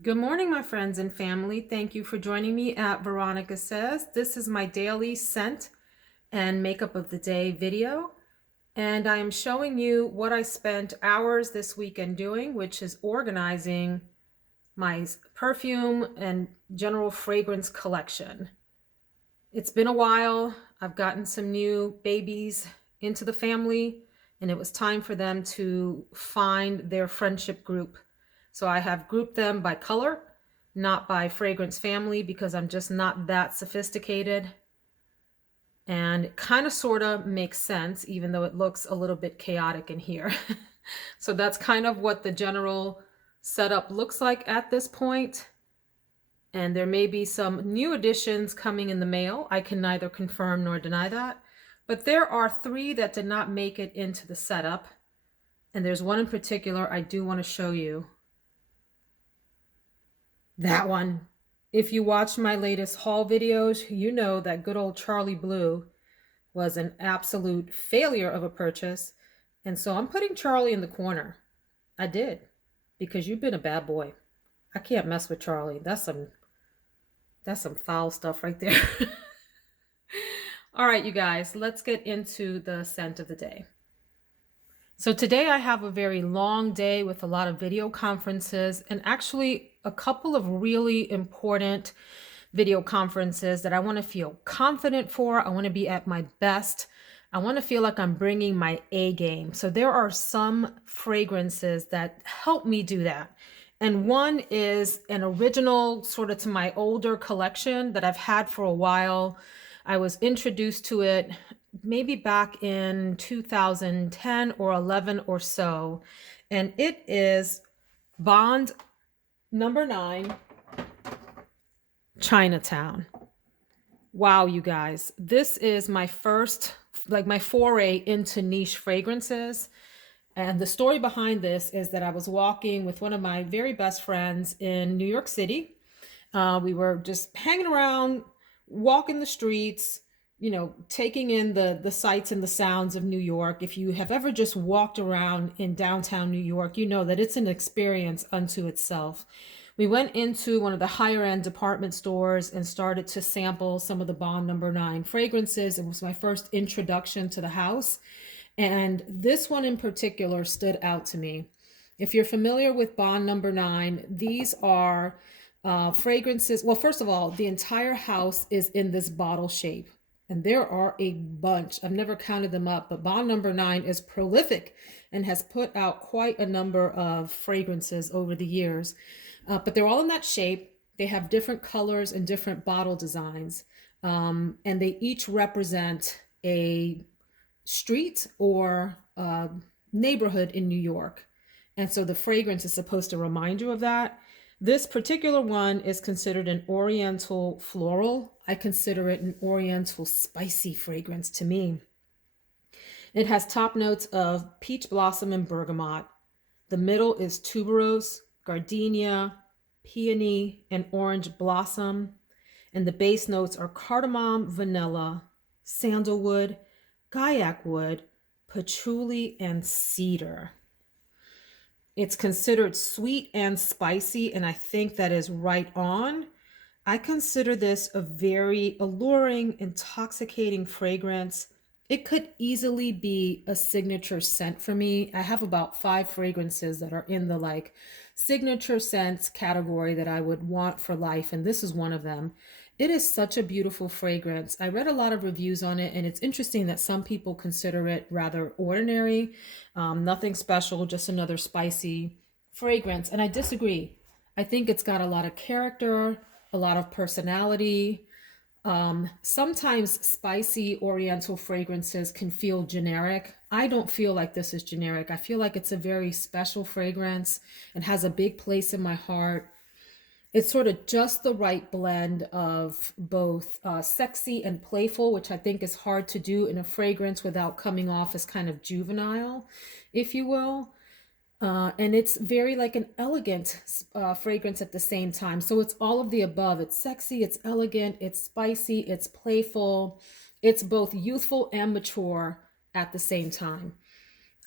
Good morning, my friends and family. Thank you for joining me at Veronica Says. This is my daily scent and makeup of the day video, and I am showing you what I spent hours this weekend doing, which is organizing my perfume and general fragrance collection. It's been a while. I've gotten some new babies into the family, and it was time for them to find their friendship group. So I have grouped them by color, not by fragrance family, because I'm just not that sophisticated. And it kind of sort of makes sense, even though it looks a little bit chaotic in here. So that's kind of what the general setup looks like at this point. And there may be some new additions coming in the mail. I can neither confirm nor deny that. But there are three that did not make it into the setup. And there's one in particular I do want to show you. That one. If you watched my latest haul videos, you know that good old Charlie Blue was an absolute failure of a purchase. And so I'm putting Charlie in the corner. I did. Because you've been a bad boy. I can't mess with Charlie. That's some foul stuff right there. All right, you guys, let's get into the scent of the day. So today I have a very long day with a lot of video conferences and actually a couple of really important video conferences that I want to feel confident for. I want to be at my best. I want to feel like I'm bringing my A game. So there are some fragrances that help me do that. And one is an original sort of to my older collection that I've had for a while. I was introduced to it maybe back in 2010 or 11 or so. And it is Bond number 9, Chinatown. Wow, you guys. This is my first, my foray into niche fragrances. And the story behind this is that I was walking with one of my very best friends in New York City. We were just hanging around, walking the streets, taking in the sights and the sounds of New York. If you have ever just walked around in downtown New York, you know that it's an experience unto itself. We went into one of the higher end department stores and started to sample some of the Bond number 9 fragrances. It was my first introduction to the house. And this one in particular stood out to me. If you're familiar with Bond number 9, these are fragrances. Well, first of all, the entire house is in this bottle shape. And there are a bunch. I've never counted them up, but Bond number 9 is prolific and has put out quite a number of fragrances over the years. But they're all in that shape. They have different colors and different bottle designs. And they each represent a street or neighborhood in New York. And so the fragrance is supposed to remind you of that. This particular one is considered an oriental floral. I consider it an oriental spicy fragrance to me. It has top notes of peach blossom and bergamot. The middle is tuberose, gardenia, peony, and orange blossom. And the base notes are cardamom, vanilla, sandalwood, kayak wood, patchouli, and cedar. It's considered sweet and spicy, and I think that is right on. I consider this a very alluring, intoxicating fragrance. It could easily be a signature scent for me. I have about 5 fragrances that are in the signature scents category that I would want for life, and this is one of them. It is such a beautiful fragrance. I read a lot of reviews on it, and it's interesting that some people consider it rather ordinary, nothing special, just another spicy fragrance. And I disagree. I think it's got a lot of character, a lot of personality. Sometimes spicy oriental fragrances can feel generic. I don't feel like this is generic. I feel like it's a very special fragrance and has a big place in my heart. It's sort of just the right blend of both sexy and playful, which I think is hard to do in a fragrance without coming off as kind of juvenile, if you will. And it's very like an elegant fragrance at the same time. So it's all of the above. It's sexy, it's elegant, it's spicy, it's playful. It's both youthful and mature at the same time.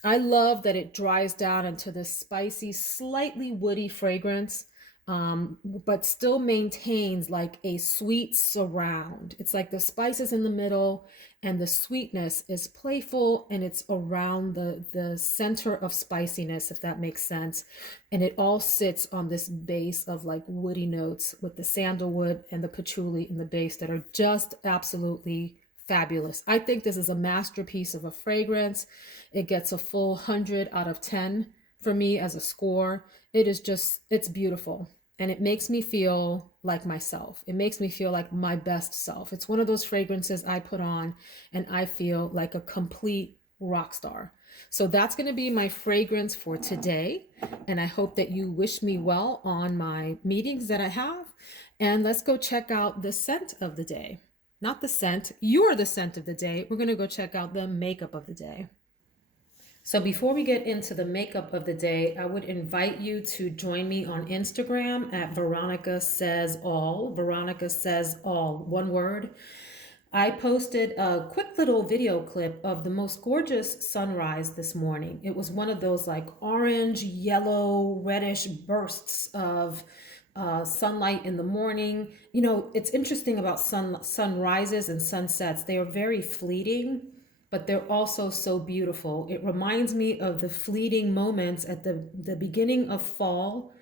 I love that it dries down into this spicy, slightly woody fragrance. but still maintains like a sweet surround. It's like the spices in the middle and the sweetness is playful and it's around the center of spiciness, if that makes sense. And it all sits on this base of like woody notes with the sandalwood and the patchouli in the base that are just absolutely fabulous. I think this is a masterpiece of a fragrance. It gets a full 100 out of 10 for me as a score. It is just, it's beautiful. And it makes me feel like myself. It makes me feel like my best self. It's one of those fragrances I put on and I feel like a complete rock star. So that's going to be my fragrance for today. And I hope that you wish me well on my meetings that I have. And let's go check out the scent of the day. Not the scent, you're the scent of the day. We're going to go check out the makeup of the day. So before we get into the makeup of the day, I would invite you to join me on Instagram at Veronica Says All. Veronica Says All, one word. I posted a quick little video clip of the most gorgeous sunrise this morning. It was one of those like orange, yellow, reddish bursts of sunlight in the morning. You know, it's interesting about sunrises and sunsets. They are very fleeting, but they're also so beautiful. It reminds me of the fleeting moments at the beginning of fall,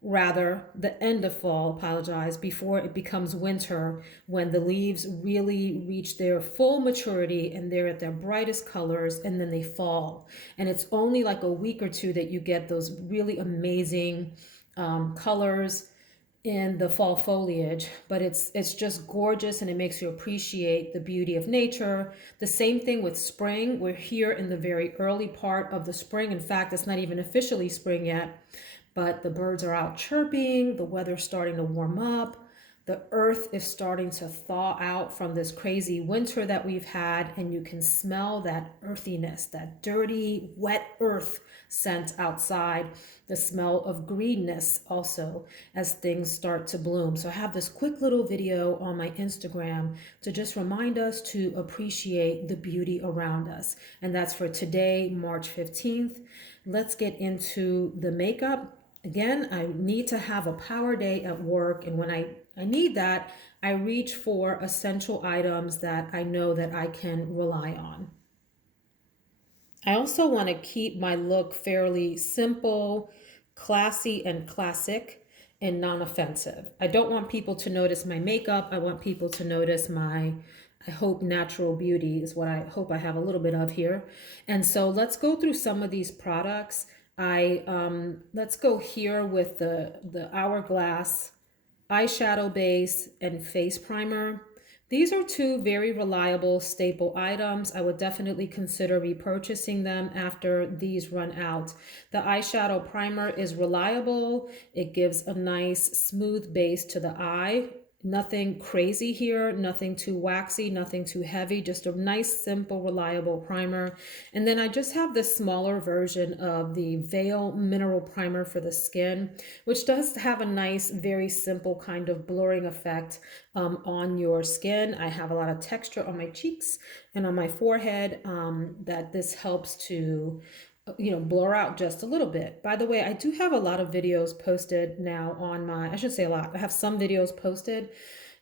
rather the end of fall, apologize, before it becomes winter, when the leaves really reach their full maturity and they're at their brightest colors, and then they fall. And it's only like a week or two that you get those really amazing colors in the fall foliage, but it's just gorgeous and it makes you appreciate the beauty of nature. The same thing with spring. We're here in the very early part of the spring. In fact, it's not even officially spring yet, but the birds are out chirping, the weather's starting to warm up. The earth is starting to thaw out from this crazy winter that we've had, and you can smell that earthiness, that dirty, wet earth scent outside, the smell of greenness also as things start to bloom. So I have this quick little video on my Instagram to just remind us to appreciate the beauty around us. And that's for today, March 15th. Let's get into the makeup. Again, I need to have a power day at work, and when I need that, I reach for essential items that I know that I can rely on. I also want to keep my look fairly simple, classy, and classic, and non-offensive. I don't want people to notice my makeup. I want people to notice my, I hope, natural beauty is what I hope I have a little bit of here. And so let's go through some of these products. Let's go here with the Hourglass eyeshadow base and face primer. These are two very reliable staple items. I would definitely consider repurchasing them after these run out. The eyeshadow primer is reliable. It gives a nice smooth base to the eye. Nothing crazy here, nothing too waxy, nothing too heavy, just a nice, simple, reliable primer. And then I just have this smaller version of the Veil Mineral Primer for the skin, which does have a nice, very simple kind of blurring effect on your skin. I have a lot of texture on my cheeks and on my forehead that this helps to blur out just a little bit. By the way, I do have a lot of videos posted now on my, I should say a lot. I have some videos posted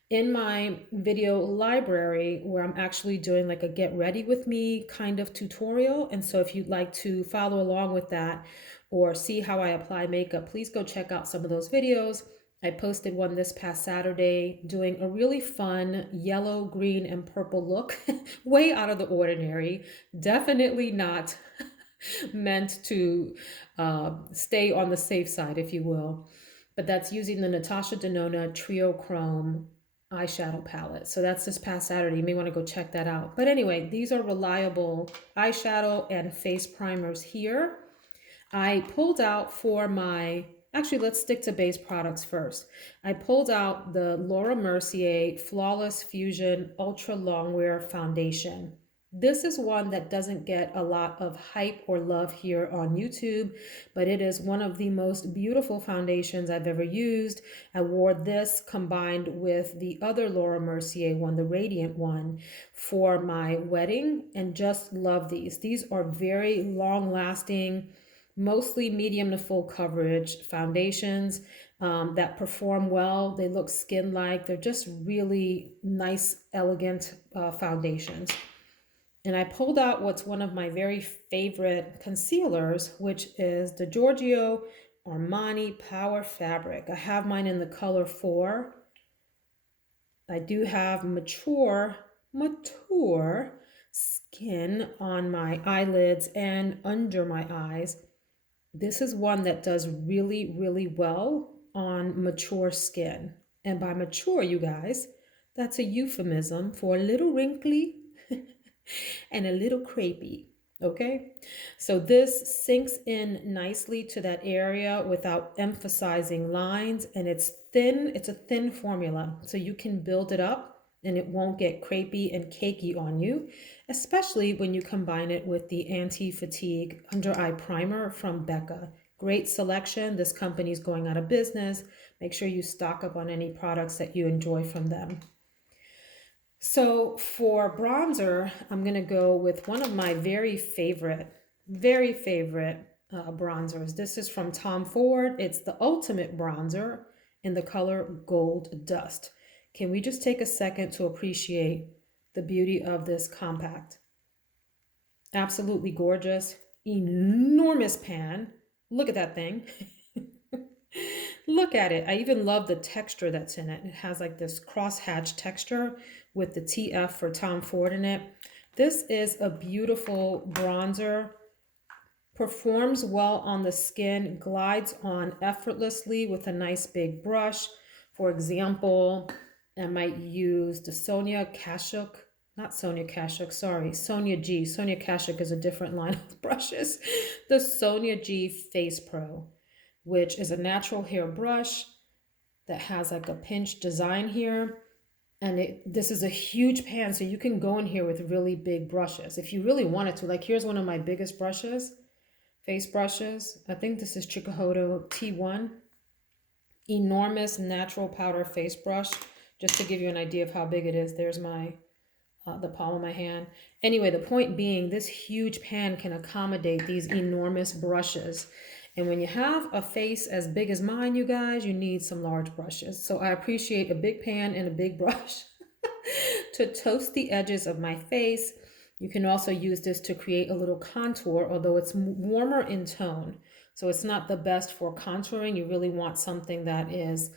in my video library where I'm actually doing like a get ready with me kind of tutorial. And so if you'd like to follow along with that or see how I apply makeup, please go check out some of those videos. I posted one this past Saturday doing a really fun yellow, green, and purple look, way out of the ordinary. Definitely not meant to stay on the safe side, if you will. But that's using the Natasha Denona Trio Chrome eyeshadow palette. So that's this past Saturday. You may want to go check that out. But anyway, these are reliable eyeshadow and face primers here. I pulled out for my, actually, let's stick to base products first. I pulled out the Laura Mercier Flawless Fusion Ultra Longwear Foundation. This is one that doesn't get a lot of hype or love here on YouTube, but it is one of the most beautiful foundations I've ever used. I wore this combined with the other Laura Mercier one, the Radiant one, for my wedding, and just love these. These are very long lasting, mostly medium to full coverage foundations. that perform well. They look skin-like. They're just really nice, elegant foundations. And I pulled out what's one of my very favorite concealers, which is the Giorgio Armani Power Fabric. I have mine in the color 4. I do have mature skin on my eyelids and under my eyes. This is one that does really, really well on mature skin. And by mature, you guys, that's a euphemism for a little wrinkly and a little crepey. Okay, so this sinks in nicely to that area without emphasizing lines, and it's thin. It's a thin formula, so you can build it up and it won't get crepey and cakey on you, especially when you combine it with the anti-fatigue under eye primer from Becca. Great selection. This company's going out of business. Make sure you stock up on any products that you enjoy from them. So for bronzer, I'm going to go with one of my very favorite bronzers. This is from Tom Ford. It's the Ultimate Bronzer in the color Gold Dust. Can we just take a second to appreciate the beauty of this compact? Absolutely gorgeous. Enormous pan. Look at that thing. Look at it. I even love the texture that's in it. It has like this crosshatch texture with the TF for Tom Ford in it. This is a beautiful bronzer. Performs well on the skin, glides on effortlessly with a nice big brush. For example, I might use the Sonia Kashuk, not Sonia Kashuk, sorry, Sonia G. Sonia Kashuk is a different line of brushes. The Sonia G Face Pro, which is a natural hair brush that has like a pinch design here. And this is a huge pan, so you can go in here with really big brushes. If you really wanted to, like here's one of my biggest brushes, face brushes. I think this is Chikuhodo T1. Enormous natural powder face brush, just to give you an idea of how big it is. There's my the palm of my hand. Anyway, the point being, this huge pan can accommodate these enormous brushes. And when you have a face as big as mine, you guys, you need some large brushes. So I appreciate a big pan and a big brush to toast the edges of my face. You can also use this to create a little contour, although it's warmer in tone. So it's not the best for contouring. You really want something that is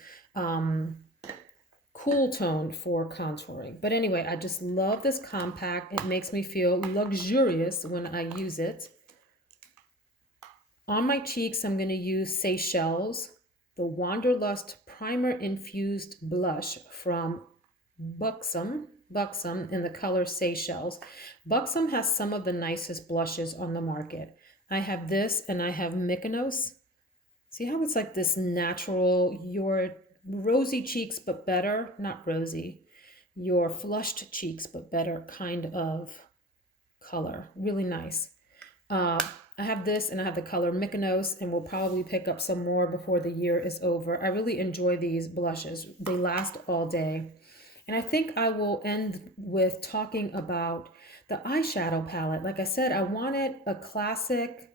cool toned for contouring. But anyway, I just love this compact. It makes me feel luxurious when I use it. On my cheeks, I'm going to use Seychelles, the Wanderlust Primer Infused Blush from Buxom in the color Seychelles. Buxom has some of the nicest blushes on the market. I have this and I have Mykonos. See how it's like this natural, your rosy cheeks but better, not rosy, your flushed cheeks but better kind of color. Really nice. I have this and I have the color Mykonos, and we'll probably pick up some more before the year is over. I really enjoy these blushes. They last all day. And I think I will end with talking about the eyeshadow palette. Like I said, I wanted a classic,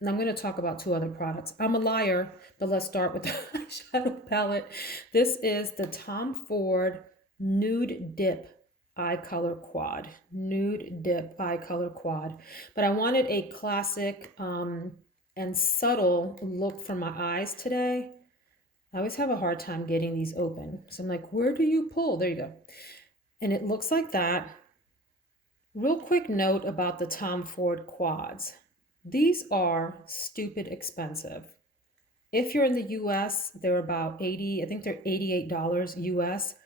and I'm going to talk about 2 other products. I'm a liar, but let's start with the eyeshadow palette. This is the Tom Ford Nude Dip Eye Color Quad. Nude Dip Eye Color Quad. But I wanted a classic and subtle look for my eyes today. I always have a hard time getting these open. So I'm like, where do you pull? There you go. And it looks like that. Real quick note about the Tom Ford quads. These are stupid expensive. If you're in the US, they're about I think they're $88 US.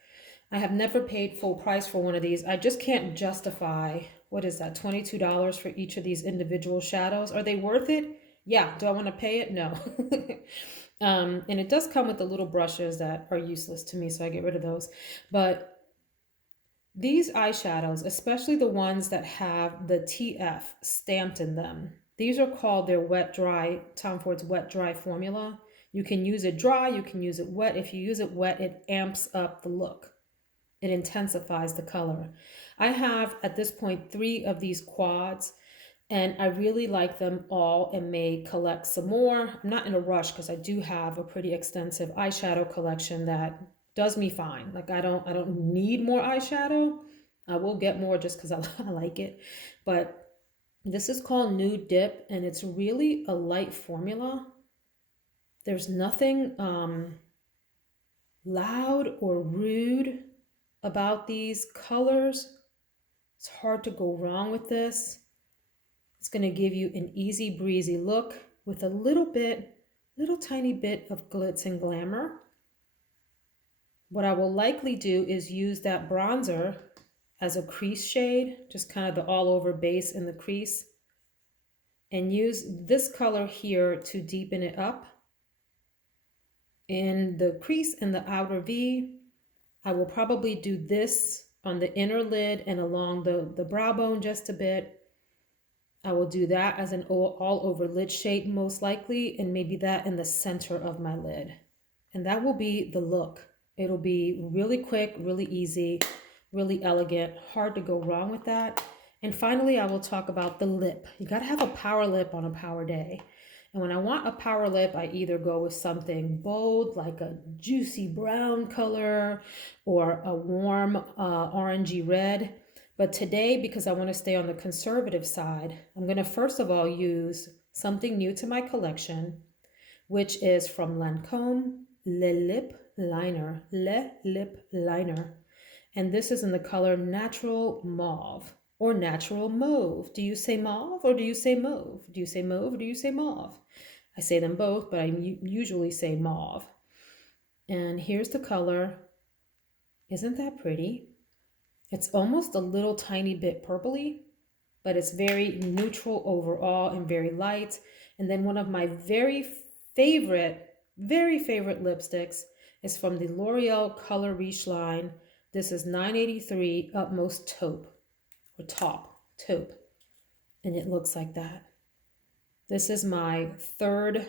I have never paid full price for one of these. I just can't justify, what is that, $22 for each of these individual shadows. Are they worth it? Yeah. Do I want to pay it? No. And it does come with the little brushes that are useless to me, so I get rid of those. But these eyeshadows, especially the ones that have the TF stamped in them, these are called their wet dry, Tom Ford's wet dry formula. You can use it dry, you can use it wet. If you use it wet, it amps up the look. It intensifies the color. I have at this point 3 of these quads. And I really like them all and may collect some more. I'm not in a rush because I do have a pretty extensive eyeshadow collection that does me fine. Like I don't need more eyeshadow. I will get more just because I like it. But this is called Nude Dip and it's really a light formula. There's nothing loud or rude about these colors. It's hard to go wrong with this. It's going to give you an easy breezy look with a little tiny bit of glitz and glamour. What I will likely do is use that bronzer as a crease shade, just kind of the all over base in the crease, and use this color here to deepen it up. In the crease and the outer V, I will probably do this on the inner lid and along the brow bone just a bit. I will do that as an all over lid shade most likely, and maybe that in the center of my lid. And that will be the look. It'll be really quick, really easy, really elegant, hard to go wrong with that. And finally, I will talk about the lip. You gotta have a power lip on a power day. And when I want a power lip, I either go with something bold, like a juicy brown color, or a warm orangey red. But today, because I want to stay on the conservative side, I'm going to first of all use something new to my collection, which is from Lancome, Le Lip Liner. Le Lip Liner. And this is in the color Natural Mauve or Natural Mauve. Do you say mauve or do you say mauve? Do you say mauve or do you say mauve? I say them both, but I usually say mauve. And here's the color. Isn't that pretty? It's almost a little tiny bit purpley, but it's very neutral overall and very light. And then one of my very favorite lipsticks is from the L'Oreal Color Riche line. This is 983 Utmost Taupe, or Taupe. And it looks like that. This is my third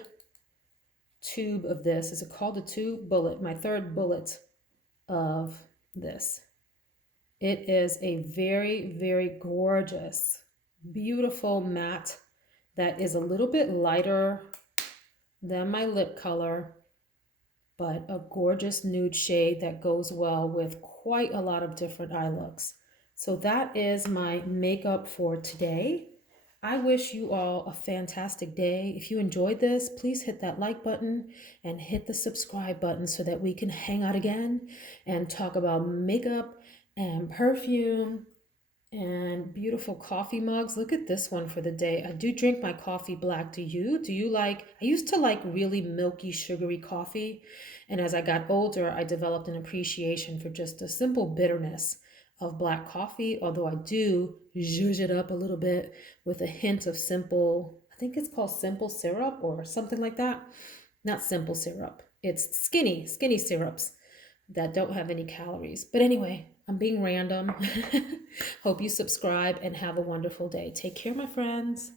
tube of this. Is it called a tube? Bullet. My third bullet of this. It is a very, very gorgeous, beautiful matte that is a little bit lighter than my lip color, but a gorgeous nude shade that goes well with quite a lot of different eye looks. So that is my makeup for today. I wish you all a fantastic day. If you enjoyed this, please hit that like button and hit the subscribe button so that we can hang out again and talk about makeup and perfume and beautiful coffee mugs. Look at this one for the day. I do drink my coffee black. Do you? I used to like really milky, sugary coffee. And as I got older, I developed an appreciation for just the simple bitterness of black coffee, although I do zhuzh it up a little bit with a hint of simple, I think it's called simple syrup or something like that. Not simple syrup. It's skinny syrups that don't have any calories. But anyway, I'm being random. Hope you subscribe and have a wonderful day. Take care, my friends.